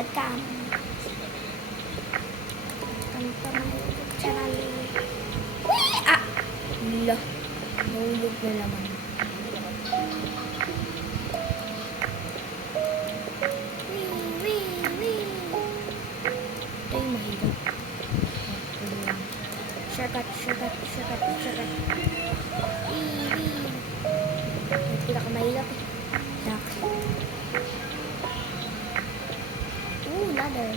welcome. Welcome to my YouTube channel. Ah! Wala. Nahulog na naman. Ito yung mahirap. Shortcut. Yung pinakamahirap eh. Ooh, ladder.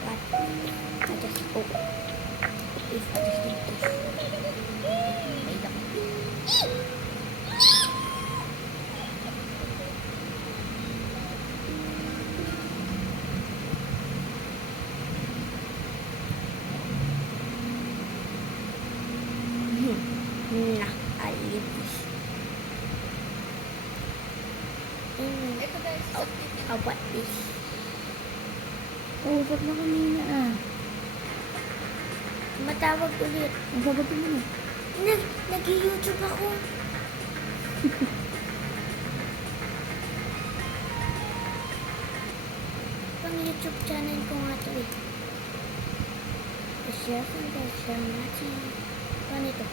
What? I just hope. If I just need this. Mahirap. Nah, I leave this. Ito guys, How about this? Oo, wag na kanina ah. Matawag ulit. Ang sagot mo na. Nag-YouTube ako. Pang YouTube channel ko nga ito eh. Chef and Chef Mati. Paano ito?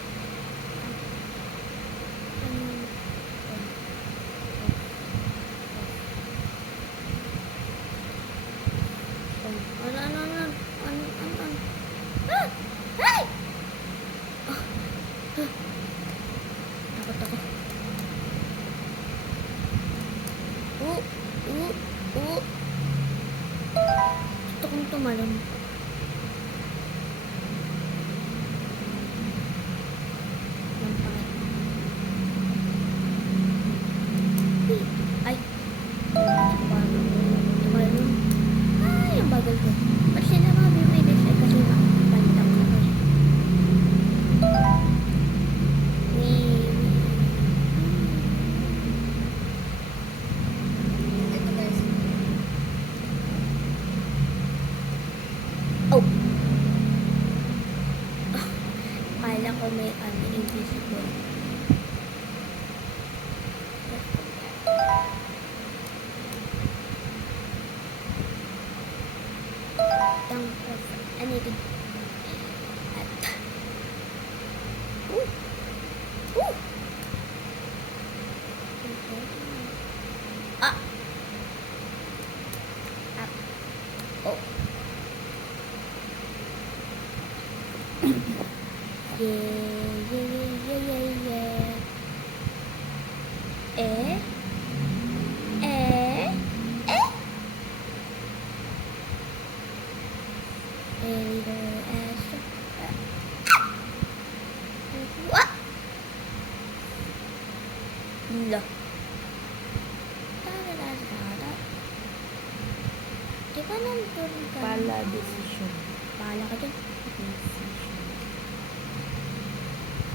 Ano? Ah! Ay! Takot ako. Gusto kong tumalon. Lampay. Ay! Tumalon. Ay, ang bagal ko. Ba't siya na mga bibilis ay kasi nakapalitan ko eh. ito guys. Oh! Kala ko may invisible. I need to... Ah! Up. Oh. Yeah. Eh? What? Look. Di ba nandun ka? Pala decision. Bahala ka dun. Decision.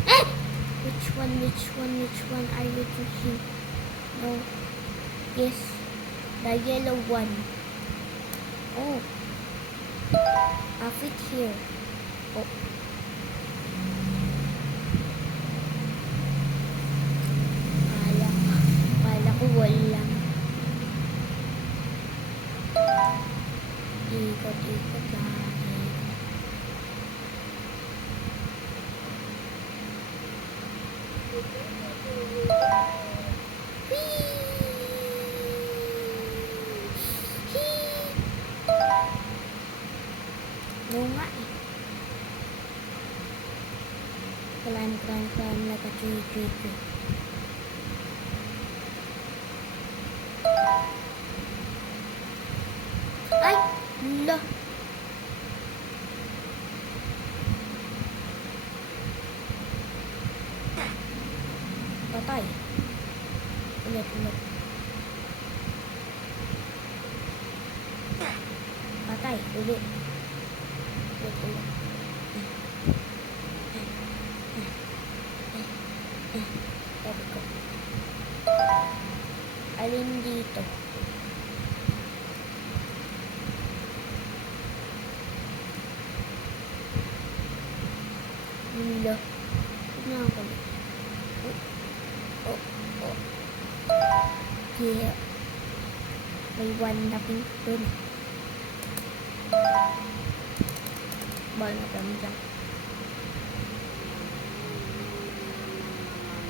Eh! Which one are you choosing? No. Yes. The yellow one. Oh. I'll fit here. Oh. Kala ko wall lang. Ikot lang. Oo nga eh. Climb like a tree. Ay! Hala! Patay. Ulit. Patay. Ulit. Sabi ko. Alin dito? Wala. Tignan ko ulit. Oh. Yeah. may one na pink dun. Ball na kami dyan.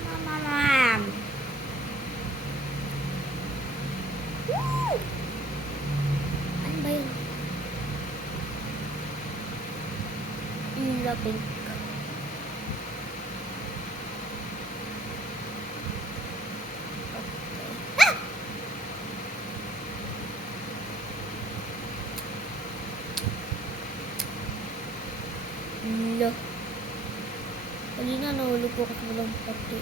Mamam! Woo! Ano ba yun? Ila pink. Lo. Kanina nahulog ko kasi walang pati.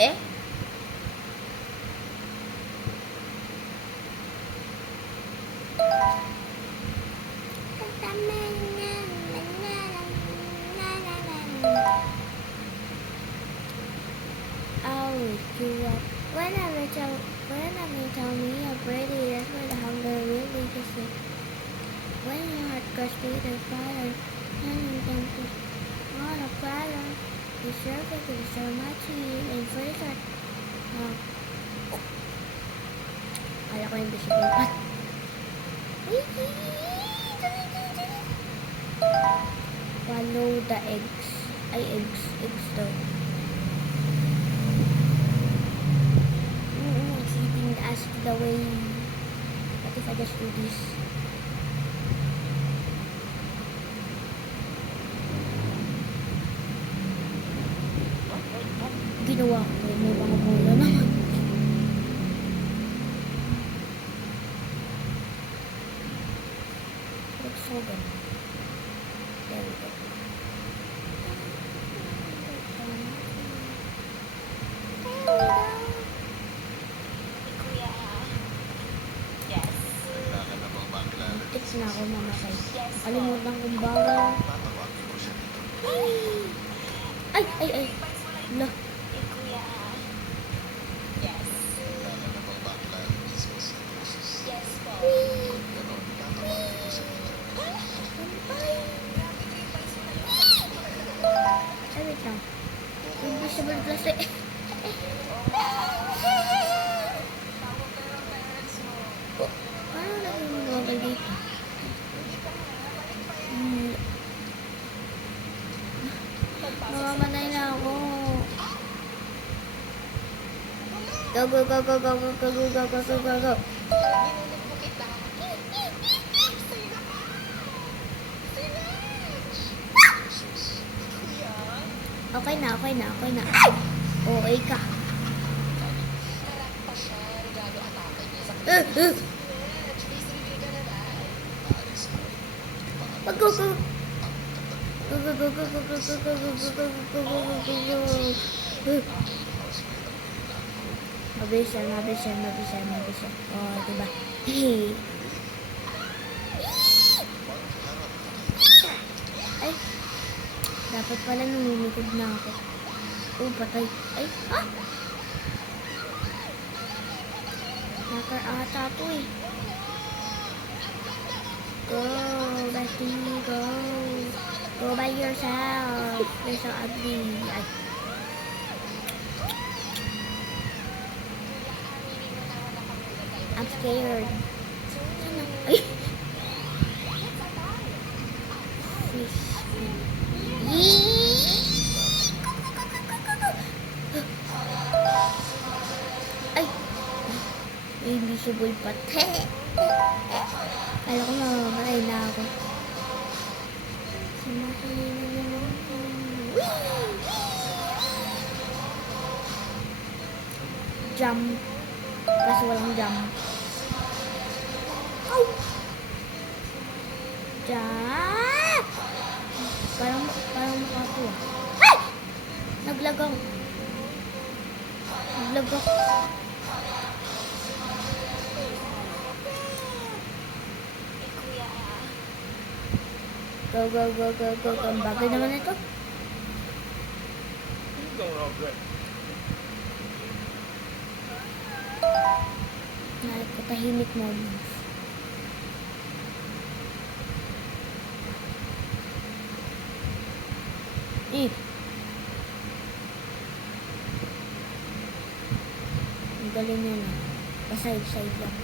Eh? I'll wake you up whenever you tell me you're pretty. That's where the hunger really gets you. When your heart goes beating faster, and you can put on a platter, you serve it with so much heat and freezer. Oh. Kala ko yung bisikin pa. Follow the eggs. Ay, eggs. Eggs daw. It's leading us to the way. What if I just do this? Ginawa ko. May mga bola naman. Looks so good. There we go. It's na ako mamatay. Kalimutan kong bawal. Ay, ay, ay. La. Ay, wait lang. Invisible glass eh. Paano natin mawagal dito? Mamamatay na ako. Go, go, go, go, go, go, go, go, go, go, go, go, go. Okay na, okay na, okay na. Okay ka. Go, go, go. Go, go, go, go, go, go, go, go, go, go, go, go, go, go, go. Mabilis yan, mabilis yan, mabilis yan, mabilis yan. Oh, diba? Ay, dapat pala nangungukod na ako. Oh, patay. Ay, ah! Knocker ata to eh. Go, bestie, go. Go by yourself. You're so ugly. Ay. I'm scared. Sana? Ay! Fish. Ay! May invisible pati. Kala ko mamamatay na ako. Sumahin na naman. Jump. Kasi walang jump. Oh! Jump! Parang makakuha. Ay! Naglag ako. Naglag ako. Go, go, go, go, go, go. Ang bagal naman ito. Katahimik moments. Ang galing yan ah. Paside-side lang.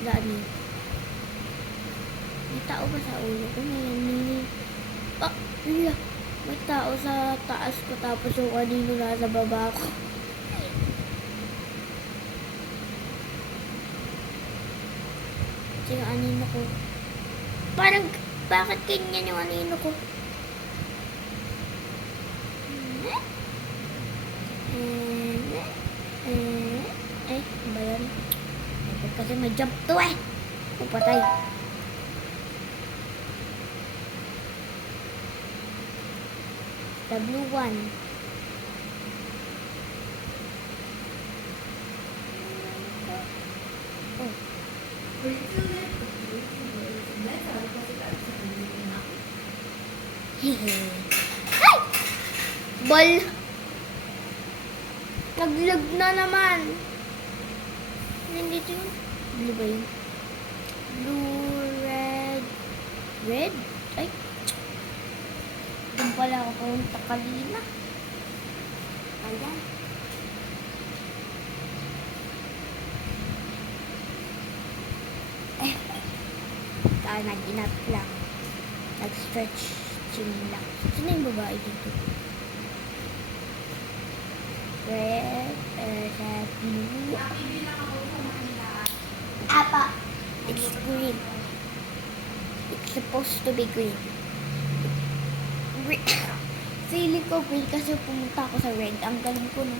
Dami. May tao ba sa ulo ko? Wala. May tao sa taas ko tapos yung kanino nasa baba ko. Yung anino ko. Parang, bakit ganyan yung anino ko? Ano ba yun? Kasi may jump to eh. Upatay. The blue one. Oh. Ay! Ball! Naglag na naman. Nandito yun. Blue ba yun? Blue, red. Red? Ay! Doon pala ako pumunta kanina. Ayan. Nag-inap lang. Nag-stretching lang. Sino yung babae dito? Red, blue. Apa. It's green. It's supposed to be green. Feeling ko green kasi pumunta ako sa red. Ang galing ko no.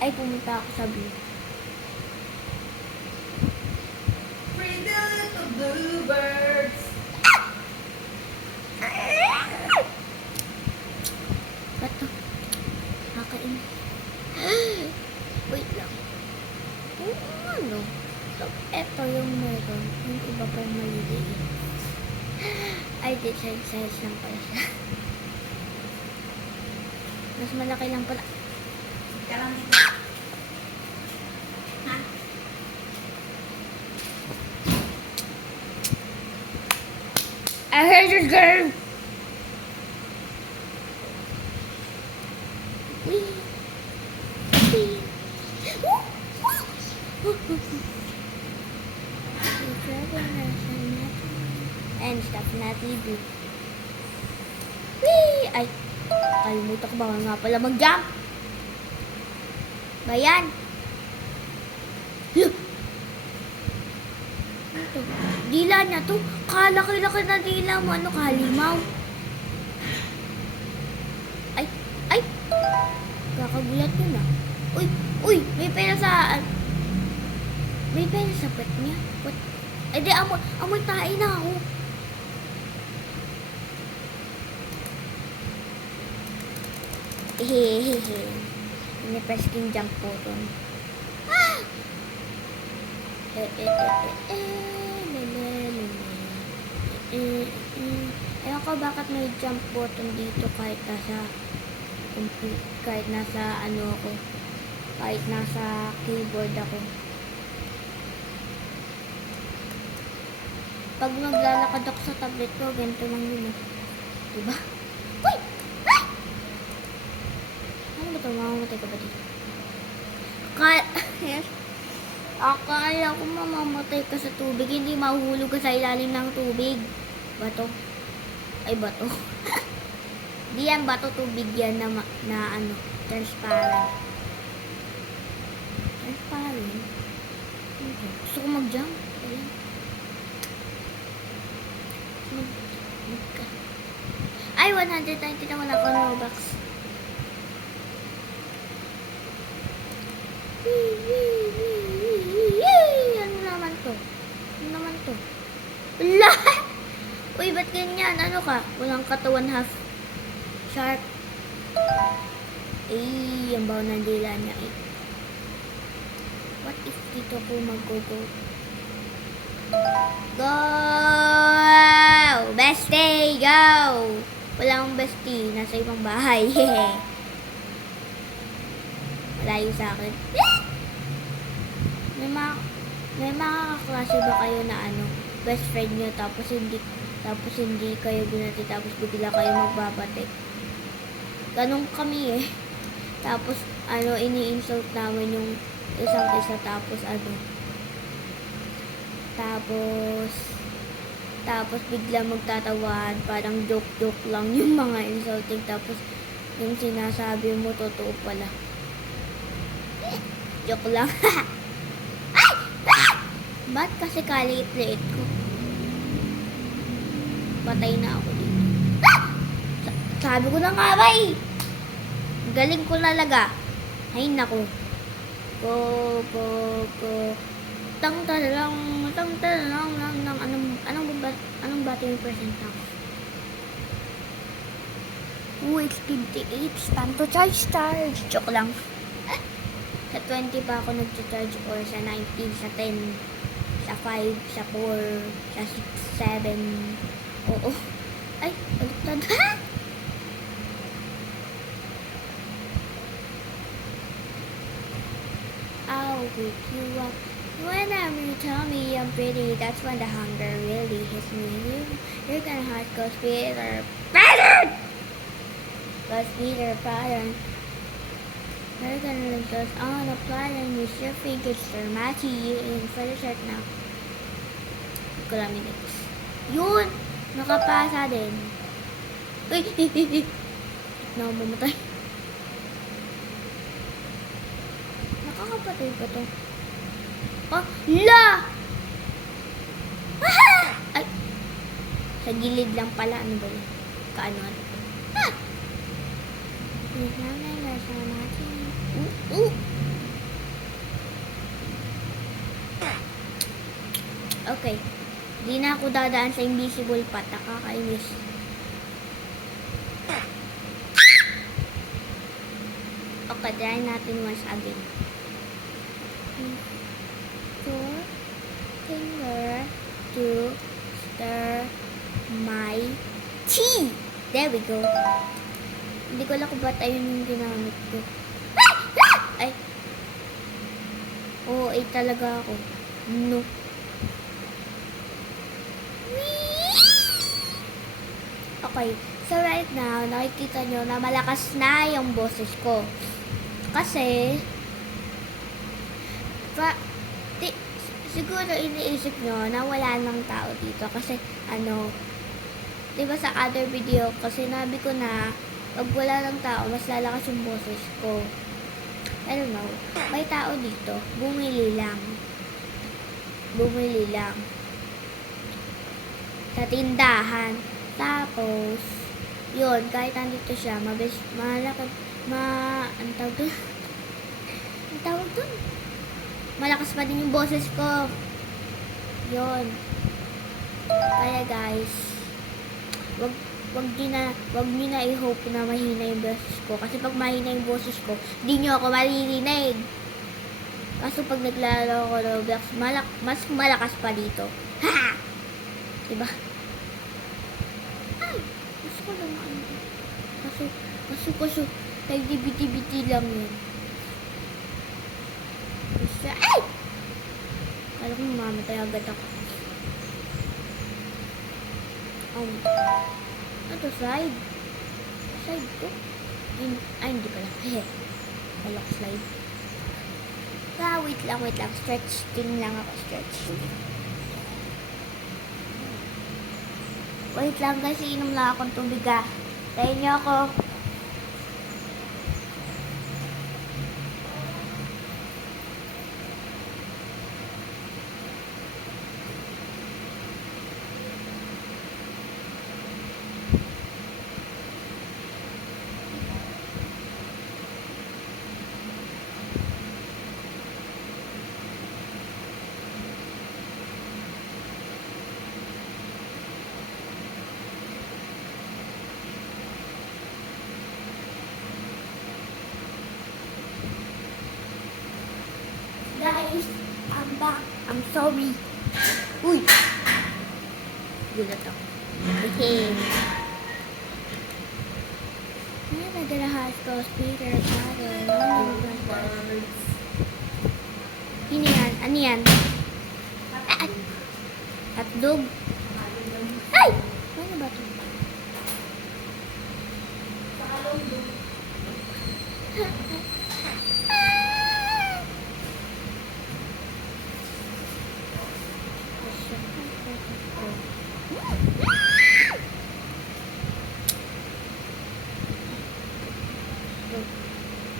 Ay, pumunta ako sa blue. Pretty little bluebirds. Bato. Nakain. Wait lang. Ano? So, eto yung meron. Yung iba pa yung maliliit. Ay, decide size lang pala siya. Mas malaki lang pala. Karang dito. Ha? I hate this game! Wee! Wee! Woo! Woo! And stuff natin blue. Wee! Ay! Kalimutan ko ba nga pala mag-jump? Bayan! Look! Ito. Dila niya to. Kalaki-laki na dila mo. Ano ka? Halimaw? Ay! Ay! Kakagulat yun ah. Uy! Uy! May pera sa... May pera sa pet niya. What? Eh di amoy tayo na ako. Hehehe. Ini-press ko yung jump button. Ah! Ewan ko bakit may jump button dito kahit nasa ano ako. Kahit nasa keyboard ako. Pag naglalakad ako sa tablet ko, ganito lang yun. Diba? Uy! Ah! Ano ba ito? Mamamatay ka ba dito? Akala ko mamamatay ka sa tubig. Hindi mahuhulog ka sa ilalim ng tubig. Bato. Ay, bato. Di yan bato, tubig yan na ano, transparent. Transparent? Gusto ko mag-jump. Ayan. Ay, 190 na wala ko Robux. Ano naman to? Ano naman to? Wala! Uy, ba't ganyan? Ano ka? Walang katawan half shark. Eh, ang bawa ng dila niya eh. What if dito ko mag-go-go? Go! Bestie, go! Wala akong bestie. Nasa ibang bahay. Malayo sa akin. May mga kaklase ba kayo na best friend nyo tapos hindi kayo binati tapos bigla kayo magbabate? Ganun kami eh. Tapos ini-insult namin yung isang isa tapos bigla magtatawan, parang joke lang yung mga insulting tapos yung sinasabi mo totoo pala. Joke lang. Ay! Ah! Ba't kasi kaliit-liit ko? Patay na ako dito. Ah! Sabi ko na nga ba eh. Galing ko talaga. Ay nako. Go. Tang talang anong battery percent na? It's 58. Time to charge. Joke lang. Sa 20 pa ako nag-charge or sa 19, sa 10, sa 5, sa 4, sa 6, 7. Oo. Ay, baliktad. I'll pick you up whenever you tell me I'm pretty. That's when the hunger really hits me. You're gonna have to go speeder pattern. You're gonna look us on a pattern. Use your fingers to match you in for the shirt now. Minutes. Yun! Nakapasa din. Uy! Mamatay. Nakakapatay pa to. Oh! La! Ay! Sa gilid lang pala. Ano ba yun? Kaano? Ah! Okay. Di na ako dadaan sa invisible path. Nakakainis. Okay, try natin once again. Four finger to stir my tea. There we go. Hindi ko alam kung ba't ayun yung ginamit ko. Ay! Oo, talaga ako. No. Okay. So right now, nakikita nyo na malakas na yung boses ko. Kasi, siguro iniisip nyo na wala nang tao dito. Kasi, diba sa other video, kasi sinabi ko na, pag wala ng tao, mas lalakas yung boses ko. I don't know. May tao dito. Bumili lang. Sa tindahan. Tapos, yun, kahit nandito siya, ang tawag dun? Malakas pa din yung boses ko. Yun. Kaya guys, wag niyo na i-hope na mahina yung boses ko. Kasi pag mahina yung boses ko, di nyo ako maririnig. Kaso pag naglalaro ko Roblox, mas malakas pa dito. Ha! Diba? Ay! Gusto ko lang Kaso, nag-biti-biti lang yun. Ay! Alam ko mamamatay agad ako. Ito, slide. Slide ko? Ay, hindi pala. Wala ko slide. Wait lang. Stretching lang ako. Wait lang kasi inom lang akong tubig ah. Tayo niyo ako. Guys, I'm back. I'm sorry. Uy! Nagulat ako. Okay. Never get a high school speeder, father. Birds. Ano yan? Ano yan? Hotdog. Ay! Ano ba ito?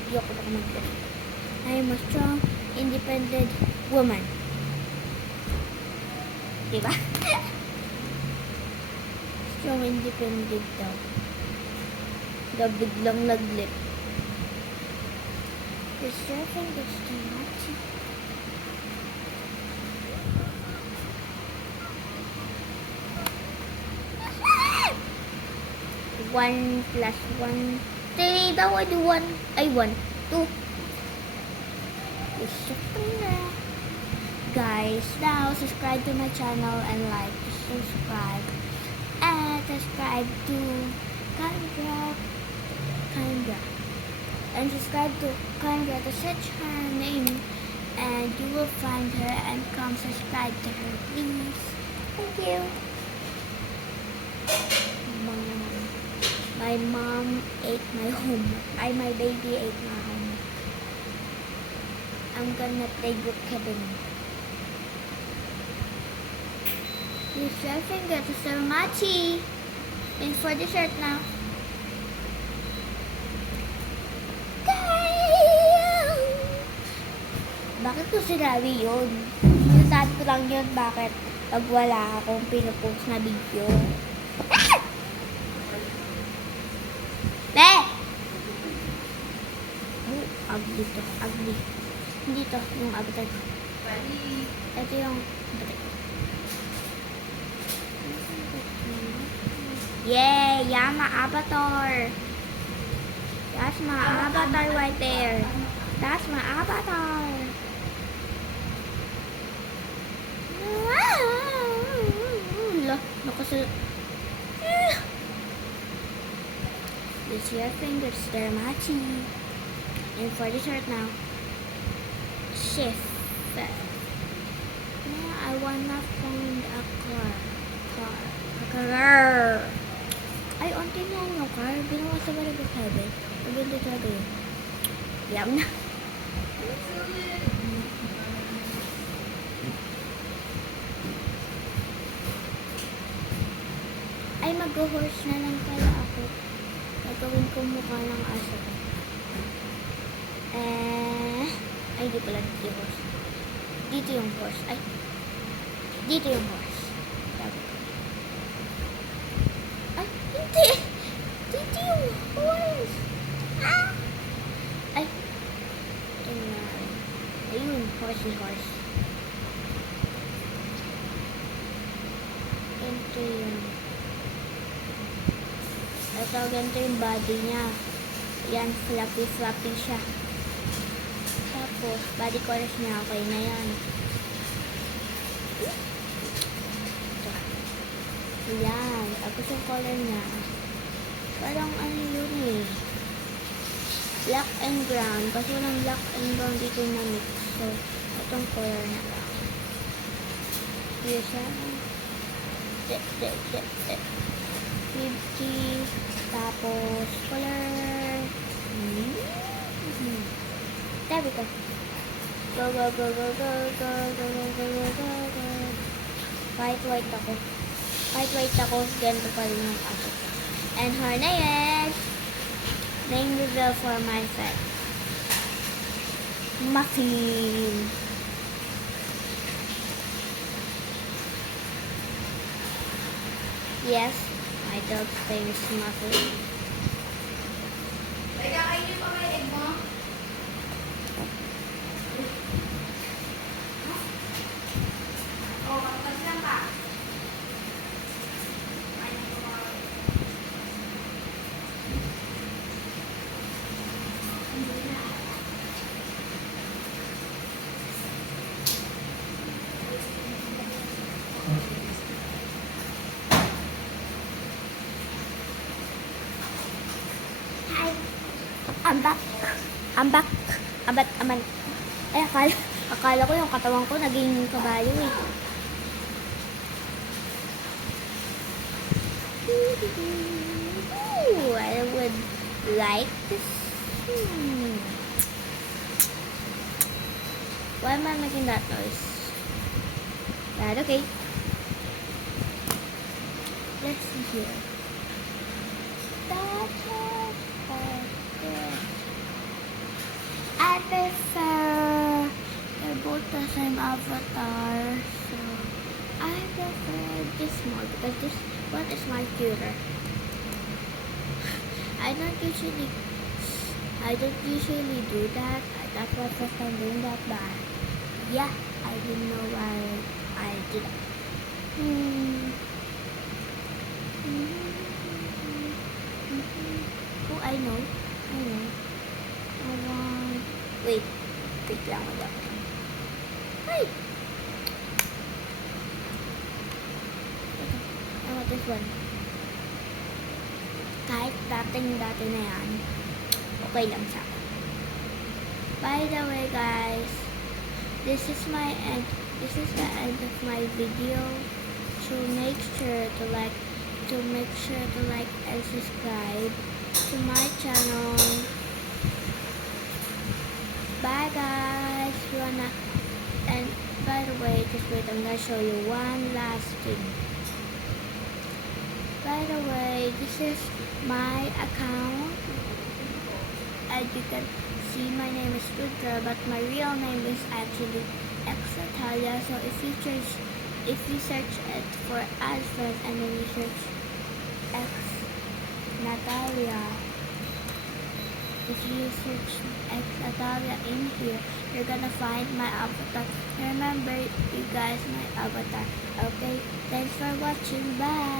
Ayoko baka magdalita. I am a strong, independent woman. Diba? Strong, independent daw. Biglang nag-lip. The surfing gets too much. One plus one. Three daw ay one. Ay, one. Two. Guys, now subscribe to my channel and like, subscribe. And subscribe to Kendra. And subscribe to Kendra to search her name. And you will find her and come subscribe to her, please. Thank you. My mom ate my homework. My baby ate my homework. I'm gonna play with Kevin. Use your finger to serve Machi. In for dessert now. Bakit ko sinabi yun? Sinasabi ko lang yun bakit pag wala akong pinupost na video. Ugly to. Ugly. Hindi to. Yung avatar. Ito yung yay! Yama avatar. That's my avatar right there. That's my avatar. Use your fingers, stir Machi. And for dessert now, shift. Yeah, I wanna find a car. Ay, onti na yung car. Binawa sa balik ng heaven. Maganda talaga yun. Yum na. Ay, mag-horse na lang pala ako. Gagawin ko mukha ng aso ko. Ay, di pala dito yung horse. Dito yung horse. Ay, dito yung horse. Sabi ko. Ay, hindi! Dito yung horse! Ah! Ay, ito na. Ayun, horse. Ganito yun. Ito, ganito yung body niya. Yan, fluffy siya. Tapos, body colors niya, okay na yan. Ito. Yan. Tapos yung color niya, parang ano yun eh. Black and brown. Kasi walang black and brown dito na mix. So, itong color na lang. Here siya. 50. Tapos, color. There we go. Go. White ako. Ganito pa rin yung aso ko. And her name is name reveal for my pet. Muffin. Yes, my dog's name is Muffin. Teka, kainin pa ba yung egg mo? Oh, kapag lang ka. Kainin ko ba? I'm back. I'm back. Aman. Ay, akala ko yung katawan ko naging kabayo eh. Ooh, I would like this. Why am I making that noise? Right, okay. Let's see here. I prefer, they're both the same avatar, so I prefer this one because this one is my cuter. I don't usually do that. That's my first time doing that, but yeah, I didn't know why I did that. Oh, I know. I want... Wait lang. Hi! I want this one. Kahit dati na yan, okay lang sa akin. By the way, guys, this is the end of my video. So make sure to like and subscribe to my channel. Bye, guys. And by the way, just wait, I'm gonna show you one last thing. By the way, this is my account. As you can see, my name is Good Girl, but my real name is actually X Natalia. So if you search it for as friends and then you search X Natalia, if you search X Natalia in here, you're gonna find my avatar. Remember, you guys, my avatar. Okay, thanks for watching. Bye.